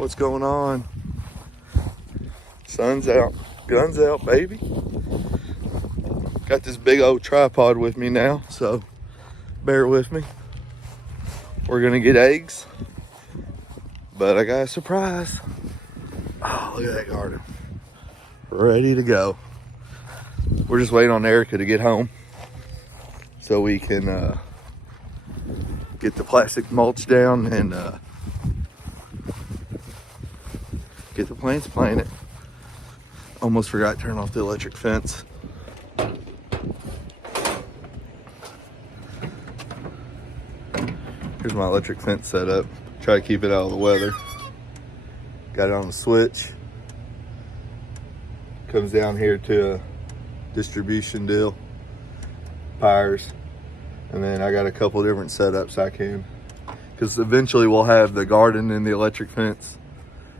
What's going on? Sun's out, guns out, baby. Got this big old tripod with me now, so bear with me. We're gonna get eggs, but I got a surprise. Oh, look at that garden. Ready to go. We're just waiting on Erica to get home so we can get the plastic mulch down and get the plants planted. Almost forgot to turn off the electric fence. Here's my electric fence set up. Try to keep it out of the weather. Got it on the switch. Comes down here to a distribution deal. Pyres. And then I got a couple different setups I can. Because eventually we'll have the garden and the electric fence.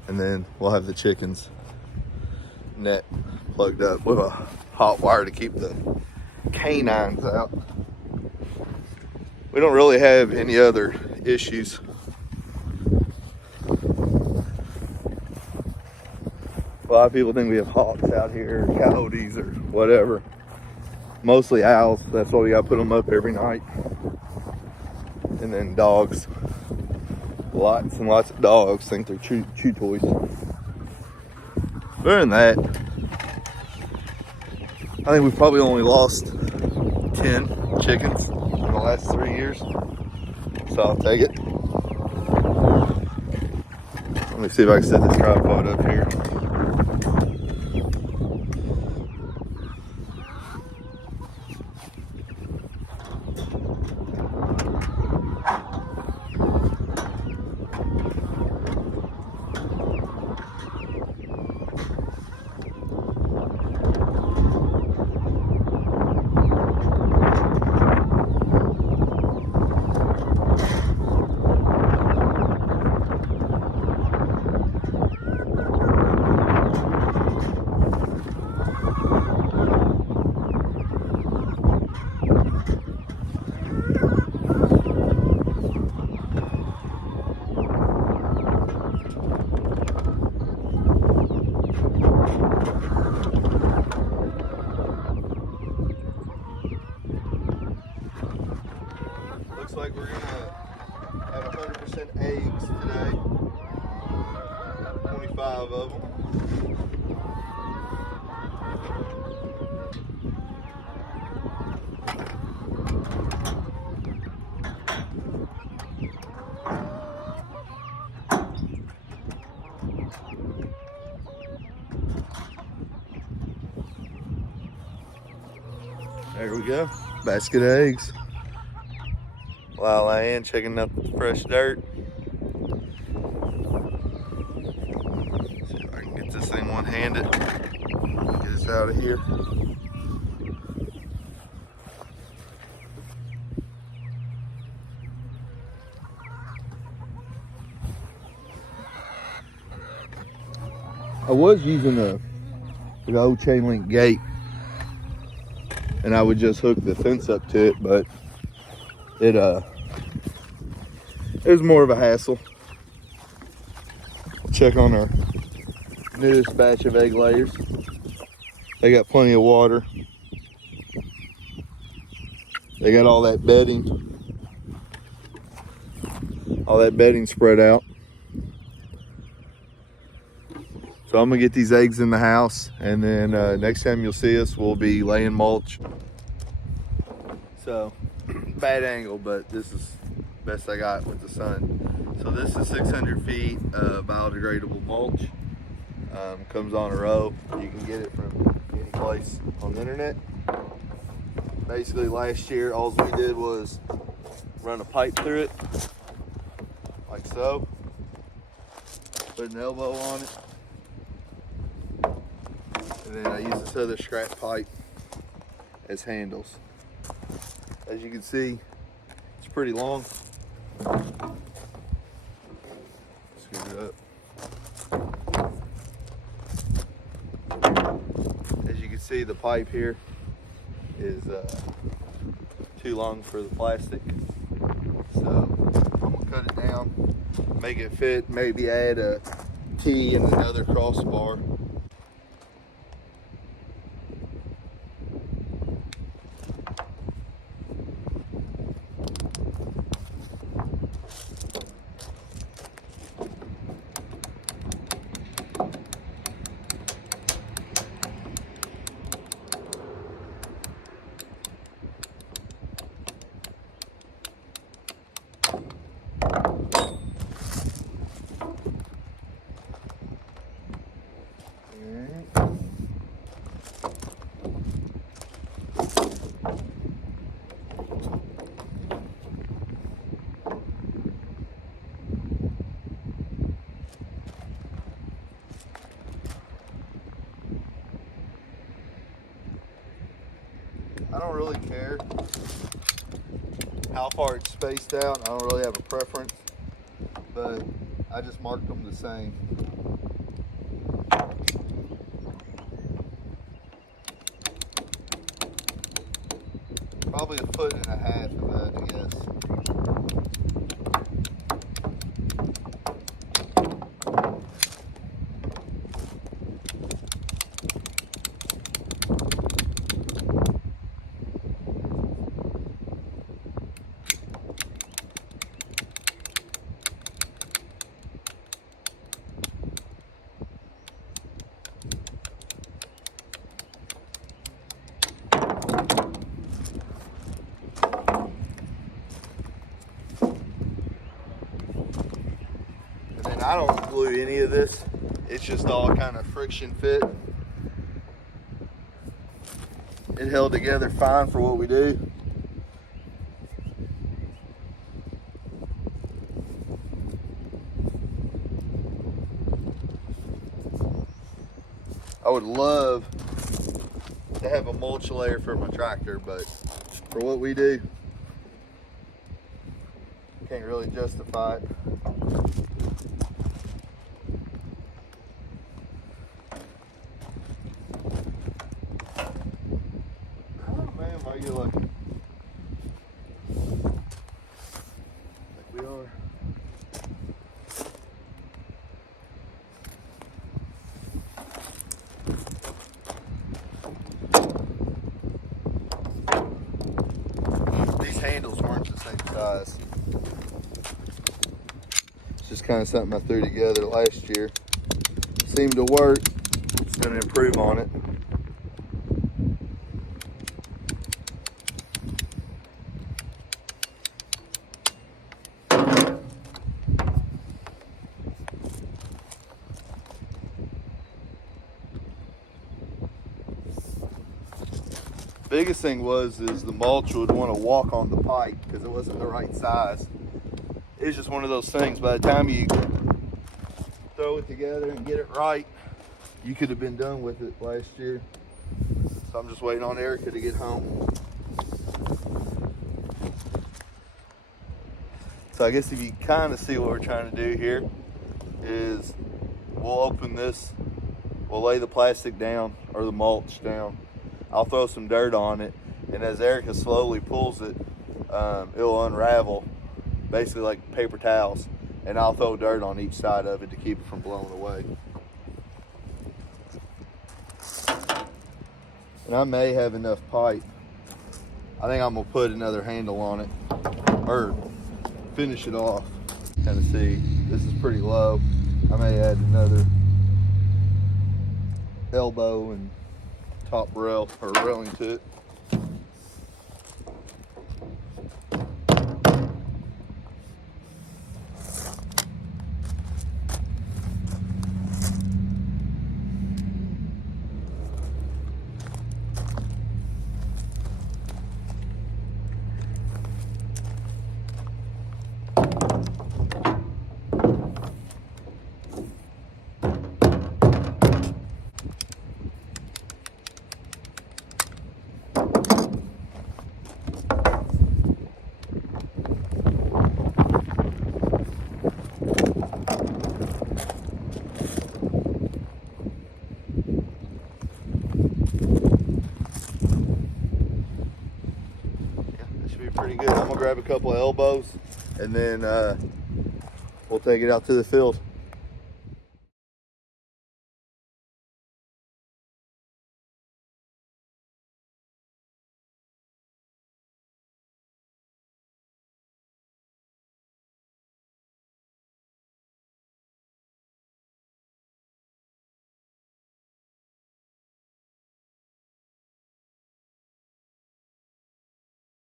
And then we'll have the chickens net plugged up with a hot wire to keep the canines out. We don't really have any other issues. A lot of people think we have hawks out here, or coyotes, or whatever. Mostly owls. That's why we gotta put them up every night. And then dogs. Lots and lots of dogs think they're chew toys. Other than that, I think we've probably only lost 10 chickens in the last 3 years. So I'll take it. Let me see if I can set this tripod up here. Looks like we're gonna have 100% eggs today. 25 of them. There we go. Basket of eggs. While I am checking up the fresh dirt. See if I can get this thing one-handed. Get this out of here. I was using the old chain link gate, and I would just hook the fence up to it, but it was more of a hassle. Check on our newest batch of egg layers. They got plenty of water. They got all that bedding spread out. So I'm gonna get these eggs in the house, and then next time you'll see us, we'll be laying mulch. So, bad angle, but this is the best I got with the sun. So this is 600 feet of biodegradable mulch. Comes on a row. You can get it from any place on the internet. Basically last year, all we did was run a pipe through it, like so. Put an elbow on it. And then I use this other scrap pipe as handles. As you can see, it's pretty long. Scoot it up. As you can see, the pipe here is too long for the plastic. So I'm gonna cut it down, make it fit, maybe add a T and another crossbar. I don't really care how far it's spaced out. I don't really have a preference, but I just marked them the same. Probably 1.5 feet of that, I guess. And I don't glue any of this. It's just all kind of friction fit. It held together fine for what we do. I would love to have a mulch layer for my tractor, but for what we do, can't really justify it. Oh man, are you lucky? Like we are. These handles weren't the same size. It's just kind of something I threw together last year. Seemed to work. It's going to improve on it. Biggest thing is the mulch would want to walk on the pipe because it wasn't the right size. It's just one of those things. By the time you throw it together and get it right, you could have been done with it last year. So I'm just waiting on Erica to get home. So I guess if you kind of see what we're trying to do here is we'll open this, we'll lay the plastic down or the mulch down. I'll throw some dirt on it, and as Erica slowly pulls it, it'll unravel, basically like paper towels, and I'll throw dirt on each side of it to keep it from blowing away. And I may have enough pipe. I think I'm gonna put another handle on it, or finish it off. Kind of see, this is pretty low. I may add another elbow and top rail or railing to it. Pretty good. I'm gonna grab a couple of elbows and then we'll take it out to the field.